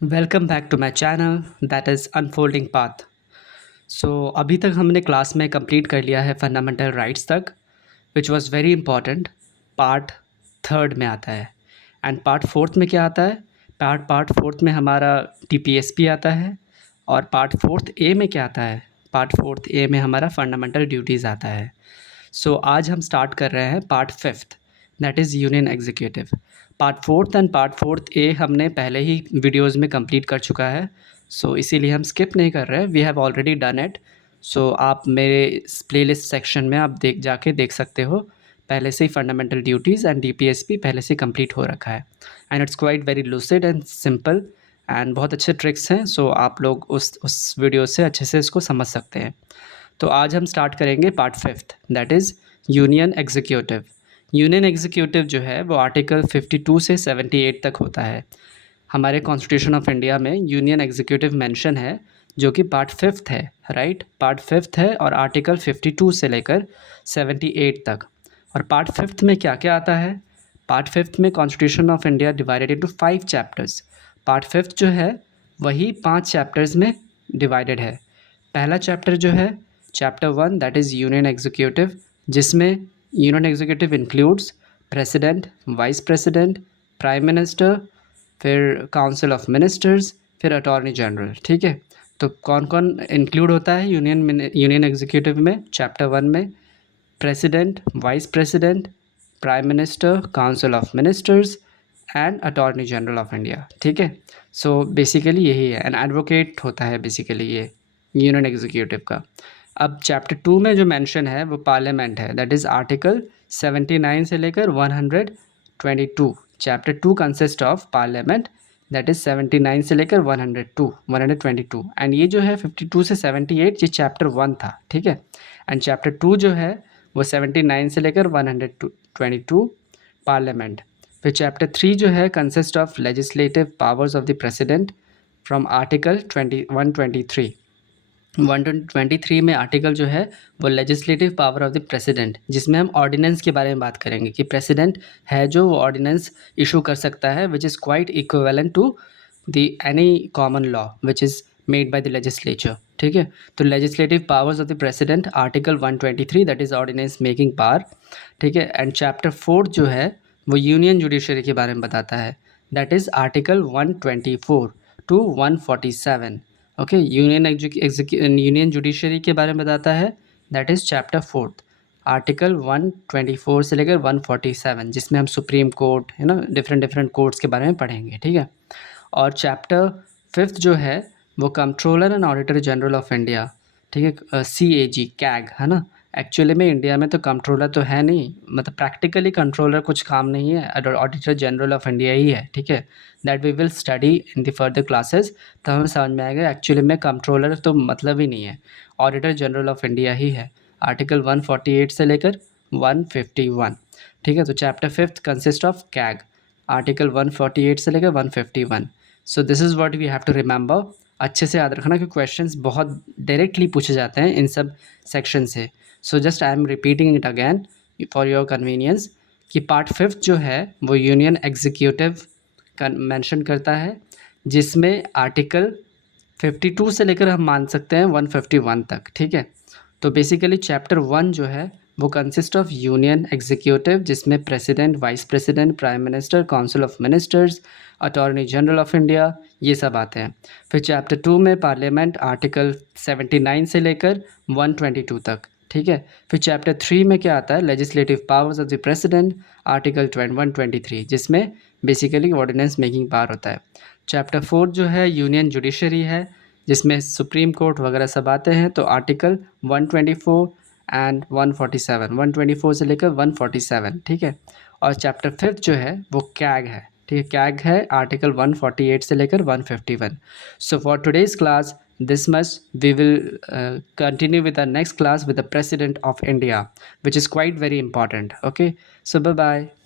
Welcome back to my channel that is unfolding path. So अभी तक हमने class में कंप्लीट कर लिया है फंडामेंटल राइट्स तक, which was very important. Part third में आता है एंड पार्ट फोर्थ में क्या आता है? पार्ट फोर्थ में हमारा टीपीएसपी आता है और पार्ट फोर्थ ए में क्या आता है? पार्ट फोर्थ ए में हमारा फंडामेंटल ड्यूटीज़ आता है। सो आज हम स्टार्ट कर रहे हैं part fifth, that is union executive. Part fourth and part fourth A हमने पहले ही वीडियोस में कंप्लीट कर चुका है, सो इसीलिए हम स्किप नहीं कर रहे हैं, we have already done it. So आप मेरे प्लेलिस्ट सेक्शन में आप जाके देख सकते हो, पहले से ही फंडामेंटल ड्यूटीज़ एंड डीपीएसपी पहले से कंप्लीट हो रखा है and it's quite very lucid and simple and बहुत अच्छे ट्रिक्स हैं। सो आप लोग उस वीडियो से अच्छे से इसको समझ सकते हैं। तो आज हम स्टार्ट करेंगे part fifth, that is union executive. Union executive जो है वो आर्टिकल 52 से 78 तक होता है। हमारे कॉन्स्टिट्यूशन ऑफ इंडिया में यूनियन एग्जीक्यूटिव मेंशन है, जो कि पार्ट फिफ्थ है, राइट? पार्ट फिफ्थ है और आर्टिकल 52 से लेकर 78 तक। और पार्ट फिफ्थ में क्या क्या आता है? पार्ट फिफ्थ में constitution of India divided into 5 chapters. Part fifth जो है वही 5 चैप्टर्स में डिवाइडेड है। पहला चैप्टर जो है chapter 1, that is union executive, जिसमें union executive includes president, vice president, prime minister, फिर काउंसिल ऑफ मिनिस्टर्स, फिर अटॉर्नी जनरल। ठीक है, तो कौन कौन इंक्लूड होता है यूनियन एग्जीक्यूटिव में? चैप्टर 1 में president, vice president, prime minister, council of ministers and attorney general of India. ठीक है, सो बेसिकली यही है, एन एडवोकेट होता है बेसिकली ये यूनियन एग्जीक्यूटिव का। अब चैप्टर 2 में जो मेंशन है वो पार्लियामेंट है, दैट इज़ आर्टिकल 79 से लेकर 122। Chapter 2 consist of parliament, that is 79 से लेकर 122 एंड ये जो है 52 से 78 ये चैप्टर 1 था। ठीक है, एंड चैप्टर 2 जो है वो 79 से लेकर 122 पार्लियामेंट। फिर चैप्टर 3 जो है consist of legislative powers of the president from article 123। 123 में आर्टिकल जो है वो legislative power of the president, जिसमें हम ऑर्डिनेंस के बारे में बात करेंगे कि प्रेसिडेंट है जो वो ऑर्डिनेंस इशू कर सकता है, which is quite equivalent to the any common law which is made by the legislature. ठीक है, तो legislative powers of the president article 123, that is ordinance making power. ठीक है, एंड चैप्टर 4 जो है वो यूनियन जुडिशरी के बारे में बताता है, that is article 124 to 147। Okay, union judiciary के बारे में बताता है, दैट इज़ चैप्टर 4 आर्टिकल 124 से लेकर 147, जिसमें हम सुप्रीम कोर्ट है ना डिफरेंट कोर्ट्स के बारे में पढ़ेंगे। ठीक है, और चैप्टर 5 जो है वो controller and auditor general of India. ठीक है, CAG कैग है ना। एक्चुअली में इंडिया में तो कंट्रोलर तो है नहीं, मतलब प्रैक्टिकली कंट्रोलर कुछ काम नहीं है, ऑडिटर जनरल ऑफ इंडिया ही है। ठीक है, that we will study in the further classes, तो हमें समझ में आएगा एक्चुअली में कंट्रोलर तो मतलब ही नहीं है, ऑडिटर जनरल ऑफ इंडिया ही है, आर्टिकल 148 से लेकर 151। ठीक है, तो chapter 5 consist of CAG, article 148 से लेकर 151। So this is what we have to remember. अच्छे से याद रखना कि क्वेश्चंस बहुत डायरेक्टली पूछे जाते हैं इन सब सेक्शन से। So just I am repeating it again for your convenience कि पार्ट 5 जो है वो यूनियन एग्जीक्यूटिव का मेंशन करता है, जिसमें आर्टिकल 52 से लेकर हम मान सकते हैं 151 तक। ठीक है, तो बेसिकली चैप्टर 1 जो है वो कंसिस्ट ऑफ यूनियन एग्जीक्यूटिव, जिसमें president, vice president, prime minister, council of ministers, attorney general of India, ये सब आते हैं। फिर चैप्टर 2 में पार्लियामेंट, आर्टिकल 79 से लेकर 122 तक। ठीक है, फिर चैप्टर 3 में क्या आता है? Legislative powers of the president, article 123, जिसमें बेसिकली ऑर्डिनेंस मेकिंग पावर होता है। चैप्टर 4 जो है यूनियन जुडिशरी है, जिसमें सुप्रीम कोर्ट वगैरह सब आते हैं, तो आर्टिकल 124 एंड 147, 124 से लेकर 147। ठीक है, और चैप्टर 5 जो है वो कैग है। ठीक है, कैग है आर्टिकल 148 से लेकर 151। So for today's class this much, we will continue with our next class with the president of India, which is quite very important. Okay, so bye bye.